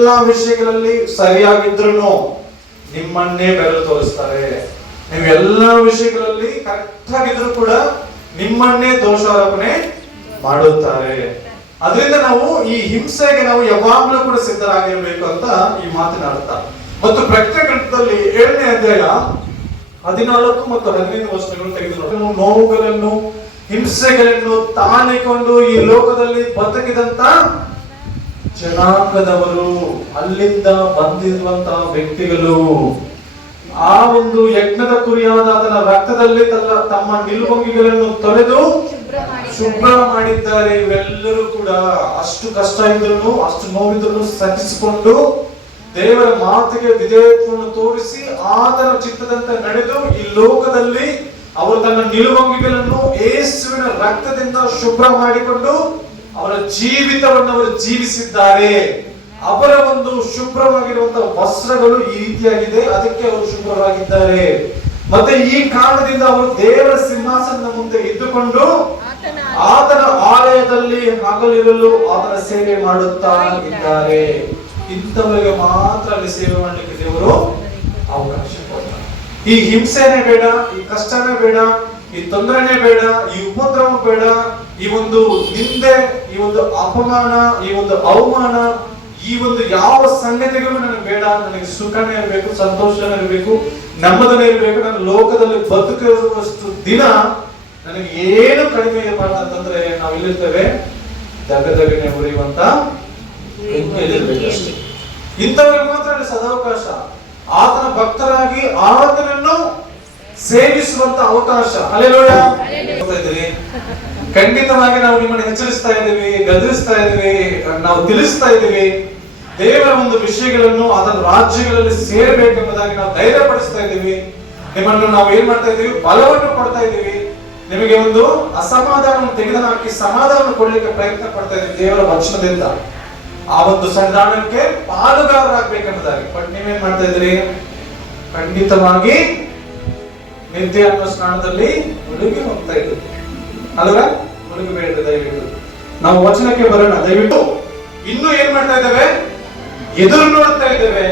ಎಲ್ಲಾ ವಿಷಯಗಳಲ್ಲಿ ಸರಿಯಾಗಿದ್ರು ನಿಮ್ಮನ್ನೇ ಬೆರಳು ತೋರಿಸ್ತಾರೆ. ನೀವು ಎಲ್ಲಾ ವಿಷಯಗಳಲ್ಲಿ ಕರೆಕ್ಟ್ ಆಗಿದ್ರು ಕೂಡ ನಿಮ್ಮನ್ನೇ ದೋಷಾರೋಪಣೆ ಮಾಡುತ್ತಾರೆ. ಅದರಿಂದ ನಾವು ಈ ಹಿಂಸೆಗೆ ನಾವು ಯಾವಾಗಲೂ ಕೂಡ ಸಿದ್ಧರಾಗಿರಬೇಕು ಅಂತ ಈ ಮಾತಿನ ಅರ್ಥ. ಮತ್ತು ಪ್ರಕಟಣೆ ಗ್ರಂಥದಲ್ಲಿ 7ನೇ ಅಧ್ಯಾಯ 14 ಮತ್ತು 15 ವಚನಗಳನ್ನು ತೆಗೆದು ನೋವುಗಳನ್ನು ಹಿಂಸೆಗಳನ್ನು ತಾಳಿಕೊಂಡು ಈ ಲೋಕದಲ್ಲಿ ಬದುಕಿದಂತ ಜನಾಂಗದವರು, ಅಲ್ಲಿಂದ ಬಂದಿರುವಂತಹ ವ್ಯಕ್ತಿಗಳು ಆ ಒಂದು ಯಜ್ಞದ ಕುರಿಯಾದ ಅದರ ರಕ್ತದಲ್ಲಿ ತಮ್ಮ ನಿಲುವಂಗಿಗಳನ್ನು ತೊಳೆದು ಶುಭ್ರ ಮಾಡಿದ್ದಾರೆ. ಇವೆಲ್ಲರೂ ಕೂಡ ಅಷ್ಟು ಕಷ್ಟ ಇದ್ರು, ಅಷ್ಟು ನೋವಿದ್ರು ಸಹಿಸಿಕೊಂಡು ದೇವರ ಮಾತಿಗೆ ವಿಧೇಯತ್ವವನ್ನು ತೋರಿಸಿ ಆತನ ಚಿತ್ತದಂತೆ ನಡೆದು ಈ ಲೋಕದಲ್ಲಿ ಅವರು ತನ್ನ ನಿಲುವಂಗಿಗಳನ್ನು ಯೇಸುವಿನ ರಕ್ತದಿಂದ ಶುಭ್ರ ಮಾಡಿಕೊಂಡು ಅವರ ಜೀವಿತವನ್ನು ಅವರು ಜೀವಿಸಿದ್ದಾರೆ. ಅವರ ಒಂದು ಶುಭ್ರವಾಗಿರುವಂತಹ ವಸ್ತ್ರಗಳು ಈ ರೀತಿಯಾಗಿದೆ, ಅದಕ್ಕೆ ಅವರು ಶುಭ್ರವಾಗಿದ್ದಾರೆ. ಮತ್ತೆ ಈ ಕಾರಣದಿಂದ ಅವರು ದೇವರ ಸಿಂಹಾಸನದ ಮುಂದೆ ಇದ್ದುಕೊಂಡು ಆತನ ಆಲಯದಲ್ಲಿ ಹಗಲಿರಲು ಆತನ ಸೇವೆ ಮಾಡುತ್ತಾ ಇದ್ದಾರೆ. ಇಂಥವರಿಗೆ ಮಾತ್ರ ಅಲ್ಲಿ ಸೇವೆ ಮಾಡಲಿಕ್ಕೆ ದೇವರು ಅವಕಾಶ ಕೊಡ್ತಾರೆ. ಈ ಹಿಂಸೆನೇ ಬೇಡ, ಈ ಕಷ್ಟನೇ ಬೇಡ, ಈ ತೊಂದರೆನೇ ಬೇಡ, ಈ ಉಪದ್ರವ ಬೇಡ, ಈ ಒಂದು ನಿಂದೆ, ಈ ಒಂದು ಅಪಮಾನ, ಈ ಒಂದು ಅವಮಾನ, ಈ ಒಂದು ಯಾವ ಸಂಗತಿಗಳು ನನಗೆ ಬೇಡ. ನನಗೆ ಸುಖನೇ ಇರಬೇಕು, ಸಂತೋಷನೇ ಇರಬೇಕು, ನೆಮ್ಮದಿನೇ ಇರಬೇಕು. ನನ್ನ ಲೋಕದಲ್ಲಿ ಬದುಕಿರುವಷ್ಟು ದಿನ ನನಗೆ ಏನು ಕಡಿಮೆ ಇರಬಾರ್ದು ಅಂತಂದ್ರೆ ನಾವು ಎಲ್ಲಿರ್ತೇವೆ? ದಗದಗನೆ ಉರಿಯುವಂತ ಬೆಂಕಿಯಲ್ಲಿರ್ಬೇಕಷ್ಟೇ. ಇಂಥವ್ರಿಗೆ ಮಾತ್ರ ಸದಾವಕಾಶ, ಆತನ ಭಕ್ತರಾಗಿ ಆತನನ್ನು ಸೇವಿಸುವಂತ ಅವಕಾಶ. ಹಲ್ಲೆಲೂಯಾ. ಖಂಡಿತವಾಗಿ ನಾವು ನಿಮ್ಮನ್ನು ಎಚ್ಚರಿಸ್ತಾ ಇದ್ದೀವಿ, ಗದರಿಸ್ತಾ ಇದ್ದೀವಿ, ನಾವು ತಿಳಿಸ್ತಾ ಇದ್ದೀವಿ. ದೇವರ ಒಂದು ವಿಷಯಗಳನ್ನು ಅದರ ರಾಜ್ಯಗಳಲ್ಲಿ ಸೇರಬೇಕೆಂಬುದಾಗಿ ನಾವು ಧೈರ್ಯ ಪಡಿಸ್ತಾ ಇದ್ದೀವಿ. ನಿಮ್ಮನ್ನು ನಾವು ಏನ್ ಮಾಡ್ತಾ ಇದ್ದೀವಿ? ಬಲವನ್ನು ಕೊಡ್ತಾ ಇದ್ದೀವಿ. ನಿಮಗೆ ಒಂದು ಅಸಮಾಧಾನವನ್ನು ತೆಗೆದುಹಾಕಿ ಸಮಾಧಾನ ಕೊಡ್ಲಿಕ್ಕೆ ಪ್ರಯತ್ನ ಪಡ್ತಾ ಇದ್ದೀವಿ ದೇವರ ವಚನದಿಂದ. ಆ ಒಂದು ಸಂಧಾನಕ್ಕೆ ಪಾಲುಗಾರರಾಗಬೇಕೆಂಬುದಾಗಿ. ಬಟ್ ನೀವೇನ್ ಮಾಡ್ತಾ ಇದ್ದೀರಿ? ಖಂಡಿತವಾಗಿ ನಿತ್ಯ ಅನ್ನೋ ಸ್ನಾನದಲ್ಲಿ ಮುಳುಗಿ ಹೋಗ್ತಾ ಇದ್ದೀವಿ ಅಲ್ವಾ? ಮುಳುಗಬೇಡ್ರಿ ದಯವಿಟ್ಟು. ನಾವು ವಚನಕ್ಕೆ ಬರೋಣ ದಯವಿಟ್ಟು. ಇನ್ನು ಏನ್ ಮಾಡ್ತಾ ಇದ್ದೇವೆ? ಎದುರು ನೋಡ್ತಾ ಇದ್ದೇವೆ.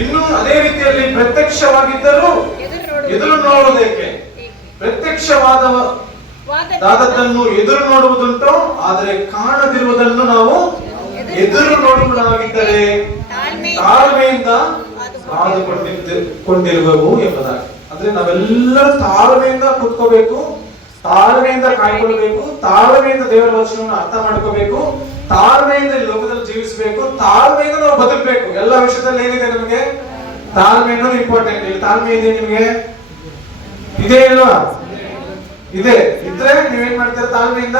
ಇನ್ನು ಅದೇ ರೀತಿಯಲ್ಲಿ ಪ್ರತ್ಯಕ್ಷವಾಗಿದ್ದರೂ ಎದುರು ನೋಡುವುದಕ್ಕೆ, ಪ್ರತ್ಯಕ್ಷವಾದದ್ದನ್ನು ಎದುರು ನೋಡುವುದುಂಟು, ಆದರೆ ಕಾಣದಿರುವುದನ್ನು ನಾವು ಎದುರು ನೋಡುವುದಾಗಿದ್ದರೆ ತಾಳ್ಮೆಯಿಂದ ಕಾದುಕೊಂಡಿರುವೆವು ಎಂಬುದಾಗಿ. ಅಂದ್ರೆ ನಾವೆಲ್ಲರೂ ತಾಳ್ಮೆಯಿಂದ ಕೂತ್ಕೋಬೇಕು, ತಾಳ್ಮೆಯಿಂದ ಕಾಯ್ಕೊಳ್ಬೇಕು, ತಾಳ್ಮೆಯಿಂದ ದೇವರ ವಚನವನ್ನು ಅರ್ಥ ಮಾಡ್ಕೋಬೇಕು, ತಾಳ್ಮೆಯಿಂದ ಈ ಲೋಕದಲ್ಲಿ ಜೀವಿಸಬೇಕು, ತಾಳ್ಮೆಯಿಂದ ನಾವು ಬದುಕಬೇಕು. ಎಲ್ಲ ವಿಷಯದಲ್ಲಿ ಏನಿದೆ ನಮಗೆ? ತಾಳ್ಮೆ ಅನ್ನೋದು ಇಂಪಾರ್ಟೆಂಟ್. ಇಲ್ಲಿ ತಾಳ್ಮೆ ಇದೆ ನಿಮಗೆ? ಇದೇ ಇಲ್ವಾ? ಇದೆ. ಇದ್ರೆ ನೀವೇನ್ ಮಾಡ್ತೀರ? ತಾಳ್ಮೆಯಿಂದ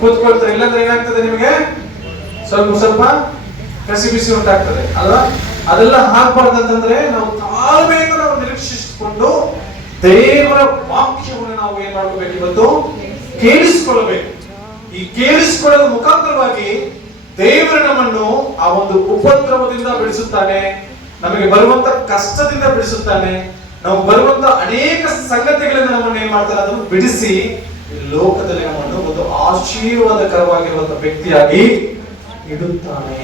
ಕೂತ್ಕೊಳ್ತಾರೆ. ಇಲ್ಲಾಂದ್ರೆ ಏನಾಗ್ತದೆ? ನಿಮಗೆ ಸ್ವಲ್ಪ ಕಸಿ ಬಿಸಿ ಉಂಟಾಗ್ತದೆ ಅಲ್ವಾ? ಅದೆಲ್ಲ ಆಗ್ಬಾರ್ದಂತಂದ್ರೆ ನಾವು ತಾಳ್ಮೆಯಿಂದ ನಾವು ನಿರೀಕ್ಷಿಸಿಕೊಂಡು ದೇವರ ವಾಕ್ಯವನ್ನು ನಾವು ಏನ್ ಮಾಡ್ಕೋಬೇಕು? ಇವತ್ತು ಕೇಳಿಸಿಕೊಳ್ಳಬೇಕು. ಈ ಕೇಳಿಸಿಕೊಳ್ಳದ ಮುಖಾಂತರವಾಗಿ ದೇವರು ನಮ್ಮನ್ನು ಆ ಒಂದು ಉಪದ್ರವದಿಂದ ಬಿಡಿಸುತ್ತಾನೆ, ನಮಗೆ ಬರುವಂತ ಕಷ್ಟದಿಂದ ಬಿಡಿಸುತ್ತಾನೆ, ನಾವು ಬರುವಂತ ಅನೇಕ ಸಂಗತಿಗಳಿಂದ ನಮ್ಮನ್ನು ಏನ್ ಮಾಡ್ತಾರೆ? ಅದನ್ನು ಬಿಡಿಸಿ ಈ ಲೋಕದಲ್ಲಿ ನಮ್ಮನ್ನು ಒಂದು ಆಶೀರ್ವಾದಕರವಾಗಿರುವಂತ ವ್ಯಕ್ತಿಯಾಗಿ ಇಡುತ್ತಾನೆ.